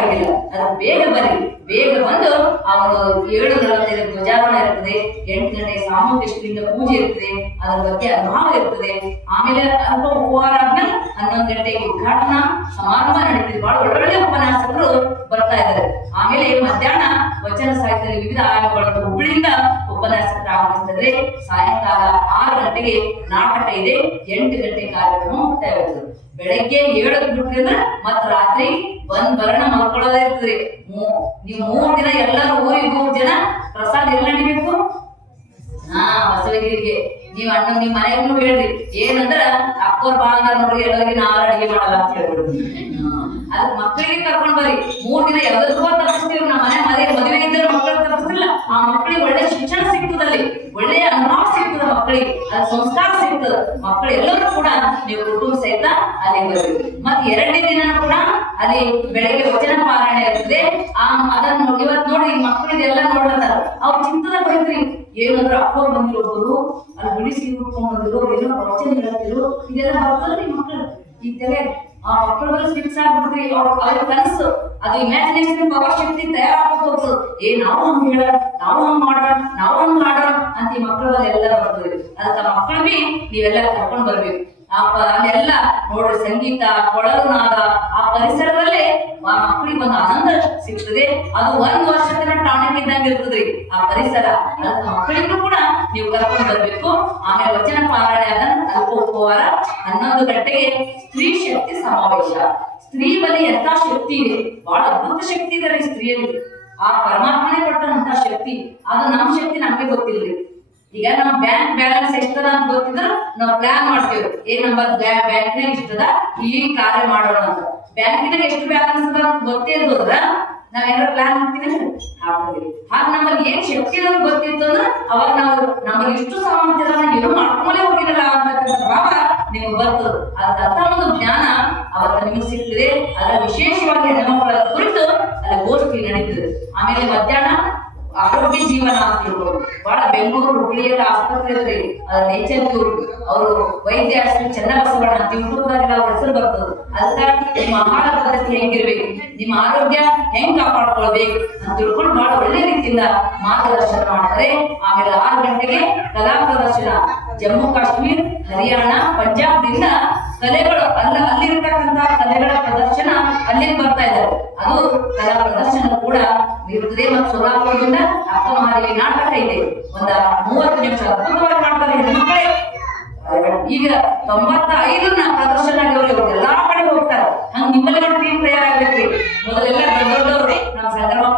ಆಗಿಲ್ಲ. ಅದು ಬೇಗ ಬರ್ರಿ ಬೇಗ ಬಂದು ಅವನು ಏಳು ನಲವತ್ತೈದು ಧ್ವಜಾರೋಹಣ ಇರ್ತದೆ. ಎಂಟು ಗಂಟೆ ಸಾಮೂಹಿಕ ಪೂಜೆ ಇರ್ತದೆ. ಅದರ ಬಗ್ಗೆ ಅನುಭವ ಇರ್ತದೆ. ಆಮೇಲೆ ಅಲ್ಪ ಉಪಹಾರ ಆದ್ಮೇಲೆ ಹನ್ನೊಂದು ಗಂಟೆಗೆ ಉದ್ಘಾಟನಾ ಸಮಾರಂಭ ನಡೀತಿದೆ ಬಹಳ ಒಳ್ಳೊಳ್ಳೆ ಉಪನ್ಯಾಸಕರು ಬರ್ತಾ ಇದ್ದಾರೆ. ಆಮೇಲೆ ಮಧ್ಯಾಹ್ನ ವಚನ ಸಾಹಿತ್ಯದ ವಿವಿಧ ಆಯಾಮಗಳನ್ನು ಹುಬ್ಬಳ್ಳಿಯಿಂದ ಉಪನ್ಯಾಸಕರು ಆಗಮಿಸಿದ್ರೆ ಸಾಯಂಕಾಲ ಆರು ಗಂಟೆಗೆ ನಾಟಕ ಇದೆ. ಎಂಟು ಗಂಟೆ ಕಾರ್ಯಕ್ರಮ ಮುಕ್ತಾಯವಾಗ್ತದೆ ಬೆಳಗ್ಗೆ ಏಳಕ್ಕೆ ಬಿಟ್ರಿಂದ ಮತ್ತ ರಾತ್ರಿ ಒಂದ್ ಭರಣ ಮಲ್ಕೊಳ್ಳೋದೇ ಇರ್ತದ್ರಿ ನೀವು ಮೂರ್ ದಿನ ಎಲ್ಲರೂ ಊರಿಗೆ ಮೂರ್ ಜನ ಪ್ರಸಾದ ಎಲ್ಲ ನಡಿಬೇಕು ಹಾ, ಬಸವಗಿರಿಗೆ. ನೀವ್ ಅಣ್ಣ ನಿಮ್ ಮನೆಗೂ ಹೇಳ್ರಿ. ಏನಂದ್ರ ಅಕ್ಕೋರ್ ಬಾ ನೋಡಿ ಎಲ್ಲರಿಗೆ ನಾವ್ ಅಡಿಗೆ ಮಾಡಲ್ಲ ಅಂತ ಹೇಳ್ಬಿಡ್ರಿ ಅದ್ ಮಕ್ಕಳಿಗೆ ಕರ್ಕೊಂಡ್ ಬರ್ರಿ. ಮೂರ್ ದಿನ ಎಲ್ಲರಿಗೂ ತಪ್ಪಿಸ್ತೀವಿ. ನಮ್ಮ ಮನೆ ಮದುವೆ ಮದುವೆ ಇದ್ದರೆ ಮಕ್ಕಳು ತಪ್ಪಿಸ್ತಿಲ್ಲ. ಆ ಮಕ್ಕಳಿಗೆ ಒಳ್ಳೆ ಶಿಕ್ಷಣ ಸಿಗ್ತದಲ್ಲಿ ಒಳ್ಳೆಯ ಮಕ್ಕಳಿಗೆ ಸಂಸ್ಕಾರ ಸಿಗ್ತದ. ಮಕ್ಕಳು ಎಲ್ಲರೂ ಕೂಡ ನೀವು ಕುಟುಂಬ ಸಹಿತ ಅಲ್ಲಿ ಬರ್ಬೇಕು ಮತ್ತೆ ಎರಡನೇ ದಿನ ಕೂಡ ಅಲ್ಲಿ ಬೆಳಗ್ಗೆ ವಚನ ಪಾರಾಯಣ ಇರ್ತದೆ. ಆ ಅದನ್ನ ನೋಡಿ- ಇವತ್ ನೋಡ್ರಿ ಮಕ್ಕಳಿದೆಲ್ಲ ನೋಡ್ಲತ್ತಾರ. ಅವ್ರ ಚಿಂತದ ಬೈತ್ರಿ ಏನಂದ್ರ ಅಪ್ಪ ಬಂದಿರೋರು ಅಲ್ಲಿ ಬಿಡಿಸಿ ಉಟ್ಕೊಂಡ್ ಬಂದಿರೋ, ಏನೋ ಹೇಳ್ತಿರು, ಇದೆಲ್ಲ ಬರ್ತದ್ರಿ ಮಕ್ಕಳು ಈ ತಲೆ ಆ ಮಕ್ಕಳ ಫಿಕ್ಸ್ ಆಗ್ಬಿಡ್ರಿ. ಅವ್ರ ಅವ್ರ ಕನಸು. ಅದು ಇಮ್ಯಾಜಿನೇಷನ್ ಪವರ್ ಶಕ್ತಿ ತಯಾರಾಗ್ತದೆ ಏ, ನಾವು ಹಂಗ ಹೇಳ, ನಾವು ಹಂಗ ಹಂಗ ಮಾಡೋಣ ಮಕ್ಕಳು ಅಲ್ಲೆಲ್ಲ ಮಕ್ಕಳಲ್ಲಿ ಎಲ್ಲ ಬರ್ತದೆ ಅದಕ್ಕೆ ಆ ಮಕ್ಕಳು ಬಿ ನೀವೆಲ್ಲ ಕರ್ಕೊಂಡು ಬರ್ಬೇಕು. ಆ ಅಲ್ಲೆಲ್ಲ ನೋಡ್ರಿ ಸಂಗೀತ, ಕೊಳಲುನಾದ, ಆ ಪರಿಸರದಲ್ಲೇ ಆ ಮಕ್ಕಳಿಗೆ ಒಂದು ಆನಂದ ಸಿಗ್ತದೆ. ಅದು ಒಂದ್ ವರ್ಷದ ಟಾನಿಕ್ ಇದ್ದಂಗೆ ಇರ್ತದ್ರಿ ಆ ಪರಿಸರ. ಅದಕ್ಕೆ ಮಕ್ಕಳಿಗೂ ಕೂಡ ನೀವು ಕರ್ಕೊಂಡು ಬರ್ಬೇಕು. ಆಮೇಲೆ ವಚನ ಪಾರಾಯಣ ಅಲ್ಪ ಉಪವಾರ ಹನ್ನೊಂದು ಗಂಟೆಗೆ ಸ್ತ್ರೀ ಶಕ್ತಿ ಸಮಾವೇಶ. ಸ್ತ್ರೀ ಬಲಿ ಎಂತ ಶಕ್ತಿ ಇದೆ? ಬಹಳ ಅದ್ಭುತ ಶಕ್ತಿ ಇದೆ ರೀ ಸ್ತ್ರೀಯಲ್ಲಿ. ಆ ಪರಮಾತ್ಮನೇ ಕೊಟ್ಟಂತ ಶಕ್ತಿ. ಅದು ನಮ್ಮ ಶಕ್ತಿ ನಮ್ಗೆ ಗೊತ್ತಿಲ್ರಿ. ಈಗ ನಮ್ಮ ಬ್ಯಾಂಕ್ ಬ್ಯಾಲೆನ್ಸ್ ಎಷ್ಟದ ಅಂತ ಗೊತ್ತಿದ್ರು ನಾವು ಪ್ಲಾನ್ ಮಾಡ್ತೇವೆ. ಏ ನಮ್ಮ ಬ್ಯಾಂಕ್ನಾಗ ಇಷ್ಟದ? ಈ ಕಾರ್ಯ ಮಾಡೋಣ ಅಂತ. ಬ್ಯಾಂಕ್ ಬ್ಯಾಂಕಿನಾಗ ಎಷ್ಟು ಬ್ಯಾಲೆನ್ಸ್ ಅದ ಅಂತ ಗೊತ್ತೇ ಇರೋದ್ರ ನಾವ್ ಏನಾರ ಪ್ಲಾನ್ ಹಾಕ್ತೀವಿ ಹಾಕೋದಿಲ್ಲ ಹಾಗ ನಮಗ್ ಏನ್ ಶಕ್ತಿ ಗೊತ್ತಿತ್ತು ಅಂದ್ರೆ ಅವಾಗ ನಾವು ನಮಗೆ ಇಷ್ಟು ಸಾಮರ್ಥ್ಯ ಏನು ಮಾಡ್ಕೊಂಡೇ ಹೋಗಿರಲ್ಲ ಅಂತಕ್ಕಂಥ ಭಾವ ನಿಮಗೆ ಬರ್ತದೆ ಅದಂತ ಒಂದು ಜ್ಞಾನ ಅವಾಗ ನಿಮಗೆ ಸಿಗ್ತದೆ. ಅದರ ವಿಶೇಷವಾಗಿ ಹೆಣ್ಮಕ್ಕಳ ಕುರಿತು ಅಲ್ಲಿ ಗೋಷ್ಠಿ ನಡೀತದೆ. ಆಮೇಲೆ ಮಧ್ಯಾಹ್ನ ಆರೋಗ್ಯ ಜೀವನ ಅಂತ ಬಹಳ ಬೆಂಗಳೂರು ಹುಬ್ಳಿಯಲ್ಲಿ ಆಸ್ಪತ್ರೆ ನೇಚರ್ ಕ್ಯೂರ್ ಅವರು ವೈದ್ಯ ಚನ್ನಬಸವಣ್ಣ ಅಂತ ಯೂಟ್ಯೂಬ್ ದಾಗ ಅವ್ರ ಹೆಸರು ಬರ್ತದೆ. ಅದಕ್ಕಾಗಿ ನಿಮ್ಮ ಆಹಾರ ಪದ್ಧತಿ ಹೆಂಗಿರ್ಬೇಕು? ನಿಮ್ಮ ಆರೋಗ್ಯ ಹೆಂಗ್ ಕಾಪಾಡ್ಕೊಳ್ಬೇಕು? ಅಂತ ತಿಳ್ಕೊಂಡು ಬಹಳ ಒಳ್ಳೆ ರೀತಿಯಿಂದ ಮಾರ್ಗದರ್ಶನ ಮಾಡ್ತಾರೆ ಆಮೇಲೆ ಆರು ಗಂಟೆಗೆ ಕಲಾ ಪ್ರದರ್ಶನ. ಜಮ್ಮು ಕಾಶ್ಮೀರ್, ಹರಿಯಾಣ, ಪಂಜಾಬ್ದಿಂದ ಕಲೆಗಳು ಅಲ್ಲ ಅಲ್ಲಿರ್ತಕ್ಕಂತಹ ಕಲೆಗಳ ಪ್ರದರ್ಶನ ಅಲ್ಲಿಗೆ ಬರ್ತಾ ಇದ್ದಾರೆ. ಅದು ಕಲಾ ಪ್ರದರ್ಶನ. ಕೂಡ ಇರ್ತದೆ ಮತ್ತು ಸೊಲ್ಲಾಪುರದಿಂದ ಮಾರಿಗೆ ನಾಟಕ ಇದೆ. ಒಂದ ಮೂವತ್ತು ನಿಮಿಷ ಅದ್ಭುತವಾಗಿ ಮಾಡ್ತಾರೆ ಈಗ ತೊಂಬತ್ತ ಐದನ್ನ ಪ್ರದರ್ಶನ